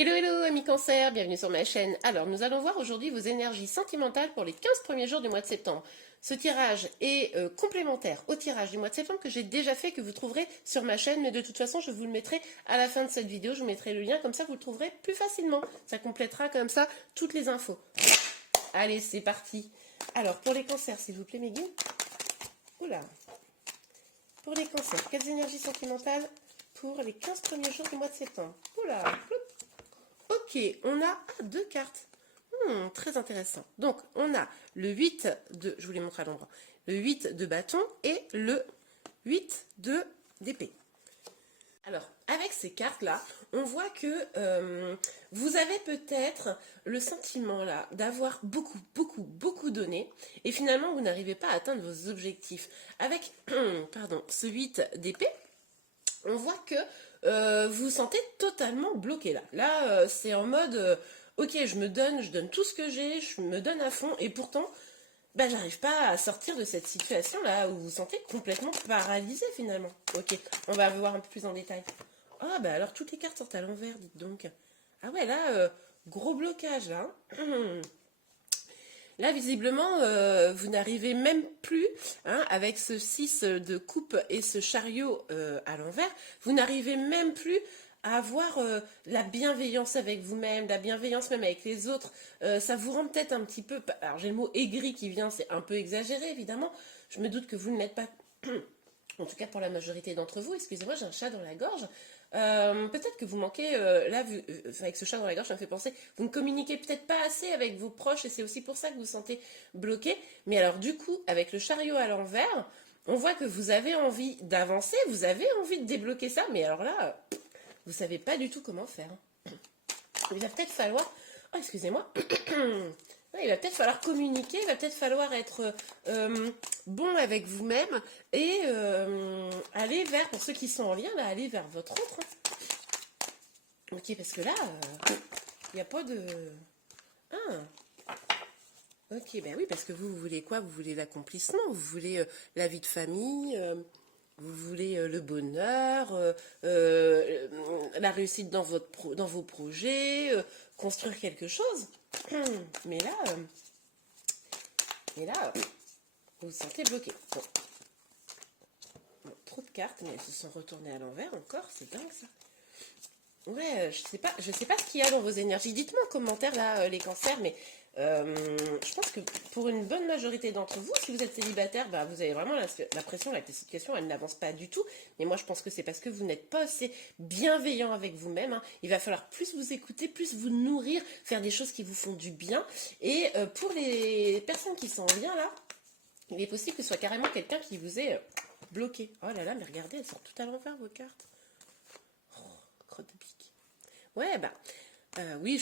Hello hello amis cancer, bienvenue sur ma chaîne. Alors nous allons voir aujourd'hui vos énergies sentimentales pour les 15 premiers jours du mois de septembre. Ce tirage est complémentaire au tirage du mois de septembre que j'ai déjà fait, que vous trouverez sur ma chaîne, mais de toute façon je vous le mettrai à la fin de cette vidéo, je vous mettrai le lien, comme ça vous le trouverez plus facilement. Ça complétera comme ça toutes les infos. Allez, c'est parti. Alors pour les cancers, s'il vous plaît mes guides. Oula. Pour les cancers, quelles énergies sentimentales pour les 15 premiers jours du mois de septembre? Oula. Ok, on a deux cartes. Très intéressant. Donc, on a le 8 de... Je vous les montre à l'endroit. Le 8 de bâton et le 8 de d'épée. Alors, avec ces cartes-là, on voit que vous avez peut-être le sentiment là d'avoir beaucoup donné et finalement vous n'arrivez pas à atteindre vos objectifs. Avec pardon, ce 8 d'épée, on voit que vous vous sentez totalement bloqué là. Là, c'est en mode, ok, je donne tout ce que j'ai, je me donne à fond, et pourtant, bah, j'arrive pas à sortir de cette situation là où vous vous sentez complètement paralysé finalement. Ok, on va voir un peu plus en détail. Ah bah alors toutes les cartes sortent à l'envers, dites donc. Ah ouais, là, gros blocage là. Là, visiblement, vous n'arrivez même plus, hein, avec ce 6 de coupe et ce chariot à l'envers, vous n'arrivez même plus à avoir la bienveillance avec vous-même, la bienveillance même avec les autres. Ça vous rend peut-être un petit peu... Alors, j'ai le mot aigri qui vient, c'est un peu exagéré, évidemment. Je me doute que vous ne l'êtes pas... En tout cas, pour la majorité d'entre vous, excusez-moi, j'ai un chat dans la gorge. Peut-être que vous manquez, là, avec ce chat dans la gorge, ça me fait penser, vous ne communiquez peut-être pas assez avec vos proches et c'est aussi pour ça que vous vous sentez bloqué. Mais alors du coup, avec le chariot à l'envers, on voit que vous avez envie d'avancer, vous avez envie de débloquer ça, mais alors là, vous savez pas du tout comment faire. Il va peut-être falloir... Oh, excusez-moi. Il va peut-être falloir communiquer, il va peut-être falloir être bon avec vous-même et aller vers, pour ceux qui sont en lien, là, aller vers votre autre. Ok, parce que là, il n'y a pas de... Ah, ok, ben oui, parce que vous voulez quoi? Vous voulez l'accomplissement, vous voulez la vie de famille, vous voulez le bonheur, la réussite dans, dans vos projets, construire quelque chose. Mais là... vous vous sentez bloqué. Bon. Bon, trop de cartes, mais elles se sont retournées à l'envers encore, c'est dingue ça. Ouais, je sais pas ce qu'il y a dans vos énergies. Dites-moi en commentaire là, les cancers, mais je pense que pour une bonne majorité d'entre vous, si vous êtes célibataire, bah, vous avez vraiment l'impression que la situation, elle n'avance pas du tout. Mais moi, je pense que c'est parce que vous n'êtes pas assez bienveillant avec vous-même, hein. Il va falloir plus vous écouter, plus vous nourrir, faire des choses qui vous font du bien. Et pour les personnes qui sont en lien là, il est possible que ce soit carrément quelqu'un qui vous ait bloqué. Oh là là, mais regardez, elles sortent tout à l'envers vos cartes. Oh, crotte de bique. Ouais, bah, oui,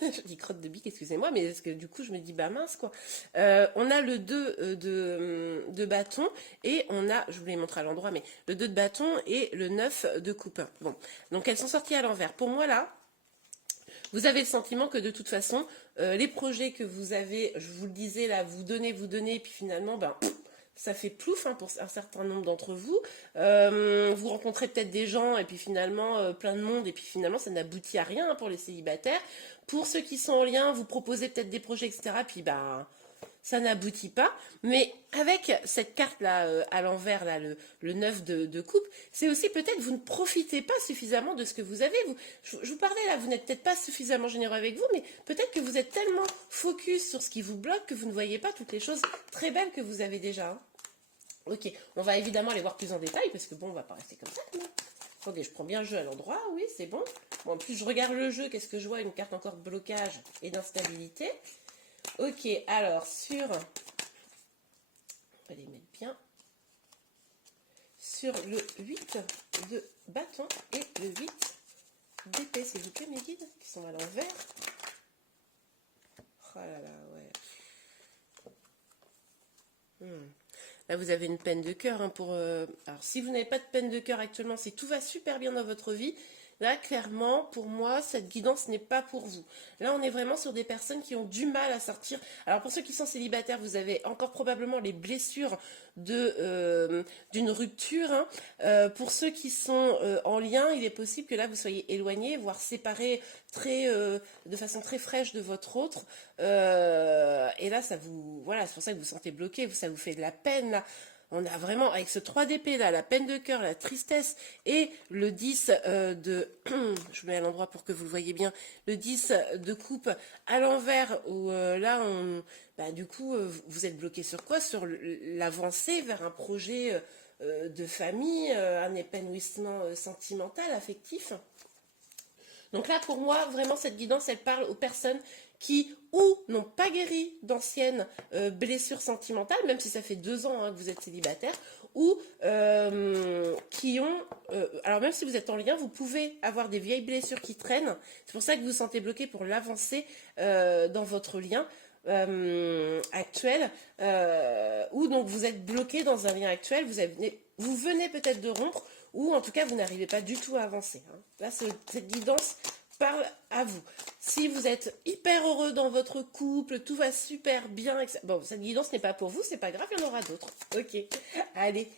je dis crotte de bique, excusez-moi, mais parce que du coup, je me dis, bah mince, quoi. On a le 2 de bâton et on a, je vous l'ai montré à l'endroit, mais le 2 de bâton et le 9 de coupe. Bon, donc elles sont sorties à l'envers. Pour moi, là, vous avez le sentiment que de toute façon, les projets que vous avez, je vous le disais là, vous donnez, et puis finalement, ben, ça fait plouf, hein, pour un certain nombre d'entre vous. Vous rencontrez peut-être des gens et puis finalement, plein de monde, et puis finalement, ça n'aboutit à rien, hein, pour les célibataires. Pour ceux qui sont en lien, vous proposez peut-être des projets, etc. Puis ben, ça n'aboutit pas. Mais avec cette carte-là à l'envers, là, le 9 de coupe, c'est aussi peut-être vous ne profitez pas suffisamment de ce que vous avez. Je vous parlais là, vous n'êtes peut-être pas suffisamment généreux avec vous, mais peut-être que vous êtes tellement focus sur ce qui vous bloque que vous ne voyez pas toutes les choses très belles que vous avez déjà, hein. Ok, on va évidemment aller voir plus en détail, parce que bon, on va pas rester comme ça quand même. Ok, je prends bien le jeu à l'endroit, oui, c'est bon. Bon, en plus, je regarde le jeu, qu'est-ce que je vois? Une carte encore de blocage et d'instabilité. Ok, alors sur... On va les mettre bien. Sur le 8 de bâton et le 8 d'épée, s'il vous plaît, mes guides, qui sont à l'envers. Oh là là, ouais. Là, vous avez une peine de cœur, hein, pour... Alors, si vous n'avez pas de peine de cœur actuellement, si tout va super bien dans votre vie, Là, clairement, pour moi, cette guidance n'est pas pour vous. Là, on est vraiment sur des personnes qui ont du mal à sortir. Alors, pour ceux qui sont célibataires, vous avez encore probablement les blessures d'une rupture, hein. Pour ceux qui sont en lien, il est possible que là, vous soyez éloignés, voire séparés de façon très fraîche de votre autre. Et là, voilà, c'est pour ça que vous vous sentez bloqué, ça vous fait de la peine, là. On a vraiment, avec ce 3 d'épée là, la peine de cœur, la tristesse et le 10 de... je vous mets à l'endroit pour que vous le voyez bien. Le 10 de coupe à l'envers où là, du coup, vous êtes bloqué sur quoi? Sur l'avancée vers un projet de famille, un épanouissement sentimental, affectif. Donc là, pour moi, vraiment, cette guidance, elle parle aux personnes qui, ou n'ont pas guéri d'anciennes blessures sentimentales, même si ça fait 2 ans hein, que vous êtes célibataire, ou qui ont... alors même si vous êtes en lien, vous pouvez avoir des vieilles blessures qui traînent. C'est pour ça que vous vous sentez bloqué pour l'avancée dans votre lien. Actuel, ou donc vous êtes bloqué dans un lien actuel, vous venez peut-être de rompre, ou en tout cas vous n'arrivez pas du tout à avancer. Hein. Là, cette guidance parle à vous. Si vous êtes hyper heureux dans votre couple, tout va super bien, etc. Bon, cette guidance n'est pas pour vous, c'est pas grave, il y en aura d'autres. Ok, allez.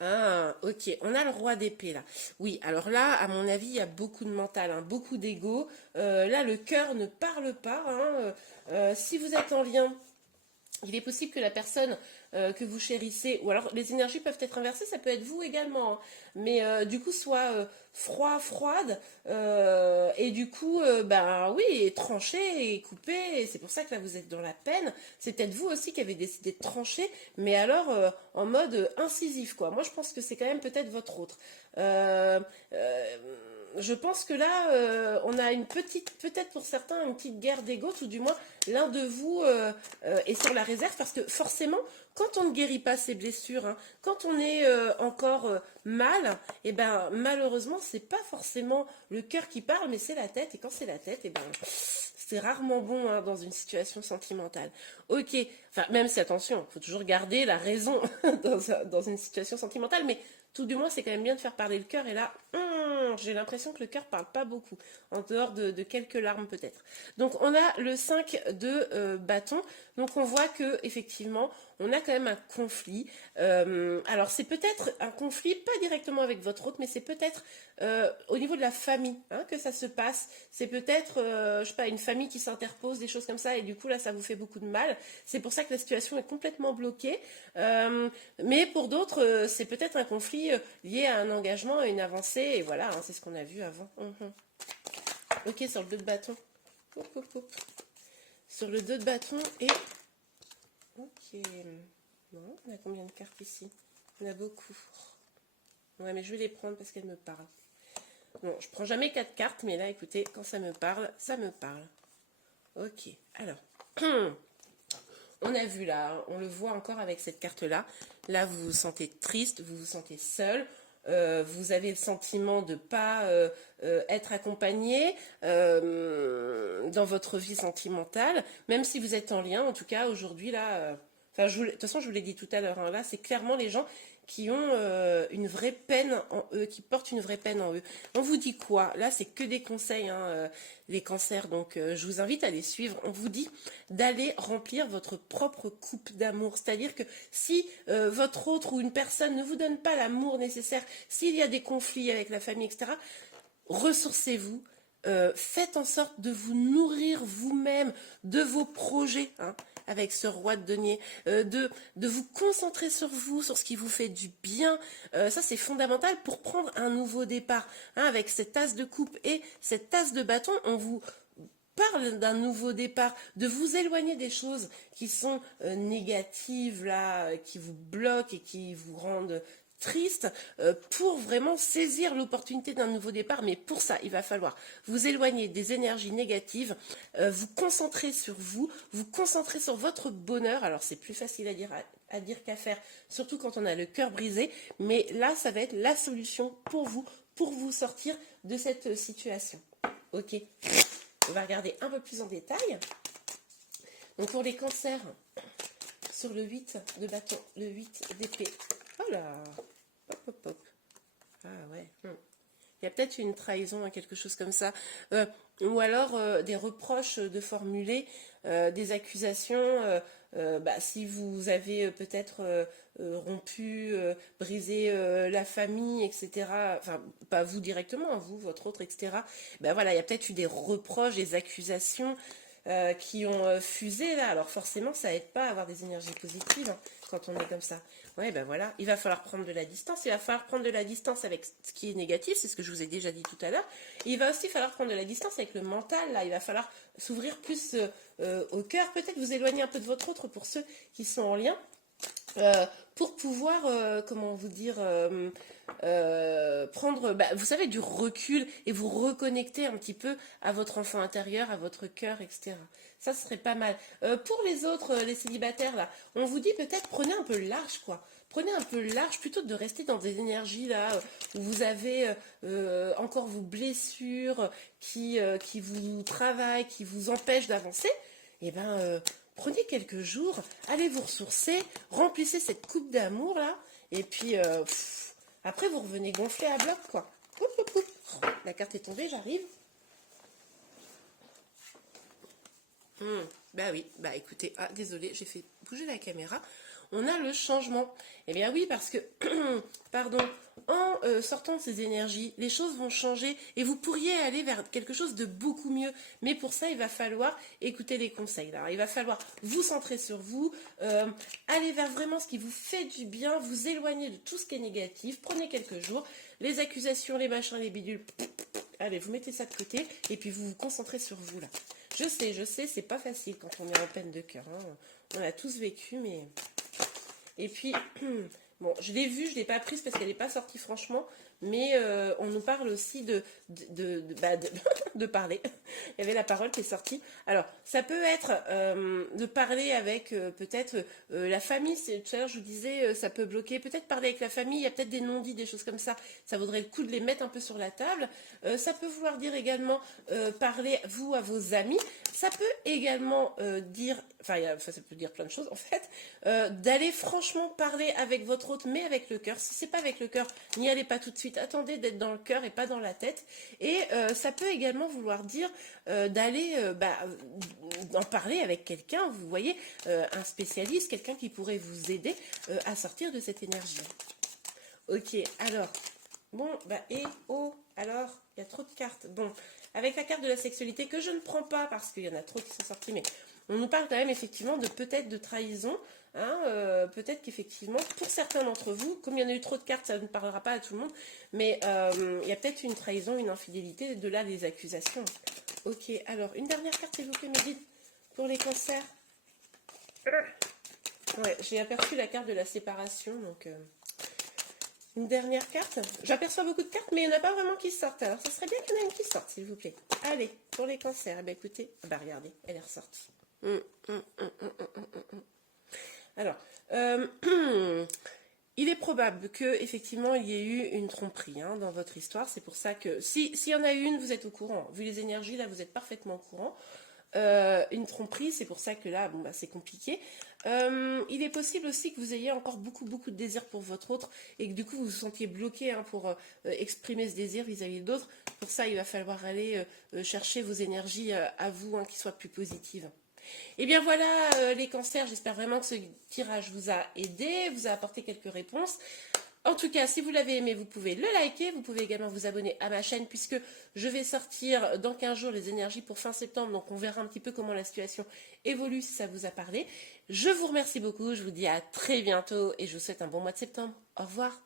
Ah, ok, on a le roi d'épée là. Oui, alors là, à mon avis, il y a beaucoup de mental, hein, beaucoup d'ego. Là, le cœur ne parle pas. Hein. Si vous êtes en lien, il est possible que la personne que vous chérissez, ou alors les énergies peuvent être inversées, ça peut être vous également, hein, mais du coup soit froide, et du coup, oui, tranché et coupé, et c'est pour ça que là vous êtes dans la peine. C'est peut-être vous aussi qui avez décidé de trancher, mais alors en mode incisif, quoi. Moi je pense que c'est quand même peut-être votre autre. Je pense que là, on a peut-être pour certains, une petite guerre d'ego, tout du moins, l'un de vous est sur la réserve, parce que forcément, quand on ne guérit pas ses blessures, hein, quand on est encore mal, et ben malheureusement, c'est pas forcément le cœur qui parle, mais c'est la tête, et quand c'est la tête, et ben c'est rarement bon hein, dans une situation sentimentale. Ok, enfin même si attention, il faut toujours garder la raison dans une situation sentimentale, mais tout du moins c'est quand même bien de faire parler le cœur, et là, j'ai l'impression que le cœur parle pas beaucoup, en dehors de quelques larmes peut-être. Donc on a le 5 de bâton, donc on voit que effectivement on a quand même un conflit. Alors c'est peut-être un conflit, pas directement avec votre autre, mais c'est peut-être au niveau de la famille hein, que ça se passe. C'est peut-être, je sais pas, une famille qui s'interpose, des choses comme ça, et du coup là ça vous fait beaucoup de mal. C'est pour ça que la situation est complètement bloquée. Mais pour d'autres, c'est peut-être un conflit lié à un engagement, à une avancée, et voilà, hein, c'est ce qu'on a vu avant. Ok, sur le 2 de bâton. Sur le 2 de bâton et... Ok. Non, on a combien de cartes ici? On a beaucoup. Ouais, mais je vais les prendre parce qu'elles me parlent. Bon, je prends jamais 4 cartes, mais là, écoutez, quand ça me parle, ça me parle. Ok, alors. On a vu là, on le voit encore avec cette carte-là. Là, vous vous sentez triste, vous vous sentez seul. Vous avez le sentiment de ne pas être accompagné dans votre vie sentimentale, même si vous êtes en lien. En tout cas, aujourd'hui, là, de toute façon, je vous l'ai dit tout à l'heure, hein, là, c'est clairement les gens qui ont une vraie peine en eux, qui portent une vraie peine en eux. On vous dit quoi? Là, c'est que des conseils, hein, les cancers, donc je vous invite à les suivre. On vous dit d'aller remplir votre propre coupe d'amour. C'est-à-dire que si votre autre ou une personne ne vous donne pas l'amour nécessaire, s'il y a des conflits avec la famille, etc., ressourcez-vous. Faites en sorte de vous nourrir vous-même de vos projets, hein, avec ce roi de denier, de vous concentrer sur vous, sur ce qui vous fait du bien. Ça, c'est fondamental pour prendre un nouveau départ. Hein, avec cette tasse de coupe et cette tasse de bâton, on vous parle d'un nouveau départ, de vous éloigner des choses qui sont négatives, là, qui vous bloquent et qui vous rendent triste pour vraiment saisir l'opportunité d'un nouveau départ. Mais pour ça, il va falloir vous éloigner des énergies négatives, vous concentrer sur vous, vous concentrer sur votre bonheur. Alors c'est plus facile à dire qu'à faire, surtout quand on a le cœur brisé, mais là ça va être la solution pour vous sortir de cette situation. Ok, on va regarder un peu plus en détail. Donc pour les cancers, sur le 8 de bâton, le 8 d'épée. Oh là, hop, hop, hop. pas, ouais. Il y a peut-être une trahison, hein, quelque chose comme ça. Ou alors des reproches de formuler, des accusations. Si vous avez peut-être rompu, brisé la famille, etc. Enfin, pas vous directement, hein, vous, votre autre, etc. Ben voilà, il y a peut-être eu des reproches, des accusations qui ont fusé là. Alors forcément, ça aide pas à avoir des énergies positives hein, quand on est comme ça. Ouais, ben voilà, il va falloir prendre de la distance. Il va falloir prendre de la distance avec ce qui est négatif, c'est ce que je vous ai déjà dit tout à l'heure. Il va aussi falloir prendre de la distance avec le mental. Là, il va falloir s'ouvrir plus au cœur. Peut-être vous éloigner un peu de votre autre pour ceux qui sont en lien. Pour pouvoir, comment vous dire, prendre, vous savez, du recul et vous reconnecter un petit peu à votre enfant intérieur, à votre cœur, etc. Ça serait pas mal. Pour les autres, les célibataires, là, on vous dit peut-être prenez un peu large, quoi. Prenez un peu large plutôt que de rester dans des énergies là où vous avez encore vos blessures qui vous travaillent, qui vous empêchent d'avancer. Et prenez quelques jours, allez vous ressourcer, remplissez cette coupe d'amour là, et puis après vous revenez gonfler à bloc quoi. Oup, oup, oup. La carte est tombée, j'arrive. Bah oui, écoutez, désolé, j'ai fait bouger la caméra. On a le changement. Eh bien oui, parce que, pardon, en sortant de ces énergies, les choses vont changer et vous pourriez aller vers quelque chose de beaucoup mieux. Mais pour ça, il va falloir écouter les conseils. Là. Il va falloir vous centrer sur vous, aller vers vraiment ce qui vous fait du bien, vous éloigner de tout ce qui est négatif. Prenez quelques jours, les accusations, les machins, les bidules, allez, vous mettez ça de côté et puis vous vous concentrez sur vous là. Je sais, c'est pas facile quand on est en peine de cœur. Hein. On a tous vécu, mais... Et puis, bon, je l'ai vue, je ne l'ai pas prise parce qu'elle n'est pas sortie franchement, mais on nous parle aussi de parler. Il y avait la parole qui est sortie. Alors, ça peut être de parler avec peut-être la famille. Tout à l'heure, je vous disais, ça peut bloquer. Peut-être parler avec la famille, il y a peut-être des non-dits, des choses comme ça. Ça vaudrait le coup de les mettre un peu sur la table. Ça peut vouloir dire également parler, vous, à vos amis. Ça peut également dire, ça peut dire plein de choses en fait, d'aller franchement parler avec votre autre, mais avec le cœur. Si c'est pas avec le cœur, n'y allez pas tout de suite. Attendez d'être dans le cœur et pas dans la tête. Et ça peut également vouloir dire d'aller en parler avec quelqu'un, vous voyez, un spécialiste, quelqu'un qui pourrait vous aider à sortir de cette énergie. Ok, alors, bon, alors, il y a trop de cartes. Bon, avec la carte de la sexualité que je ne prends pas parce qu'il y en a trop qui sont sortis, mais on nous parle quand même effectivement de peut-être de trahison. Hein, peut-être qu'effectivement, pour certains d'entre vous, comme il y en a eu trop de cartes, ça ne parlera pas à tout le monde, mais il y a peut-être une trahison, une infidélité, de là les accusations. Ok, alors, une dernière carte, s'il vous plaît, Médine, pour les cancers. Ouais, j'ai aperçu la carte de la séparation, donc... Une dernière carte. J'aperçois beaucoup de cartes, mais il n'y en a pas vraiment qui sortent. Alors, ça serait bien qu'il y en ait une qui sorte, s'il vous plaît. Allez, pour les cancers. Écoutez, regardez, elle est ressortie. Alors, il est probable que effectivement il y ait eu une tromperie hein, dans votre histoire. C'est pour ça que s'il y en a une, vous êtes au courant. Vu les énergies, là, vous êtes parfaitement au courant. Une tromperie, c'est pour ça que là, c'est compliqué. Il est possible aussi que vous ayez encore beaucoup de désir pour votre autre et que du coup vous vous sentiez bloqué hein, pour exprimer ce désir vis-à-vis d'autres. Pour ça, il va falloir aller chercher vos énergies à vous, hein, qui soient plus positives. Et bien voilà les cancers, j'espère vraiment que ce tirage vous a aidé, vous a apporté quelques réponses. En tout cas, si vous l'avez aimé, vous pouvez le liker. Vous pouvez également vous abonner à ma chaîne puisque je vais sortir dans 15 jours les énergies pour fin septembre. Donc, on verra un petit peu comment la situation évolue si ça vous a parlé. Je vous remercie beaucoup. Je vous dis à très bientôt et je vous souhaite un bon mois de septembre. Au revoir.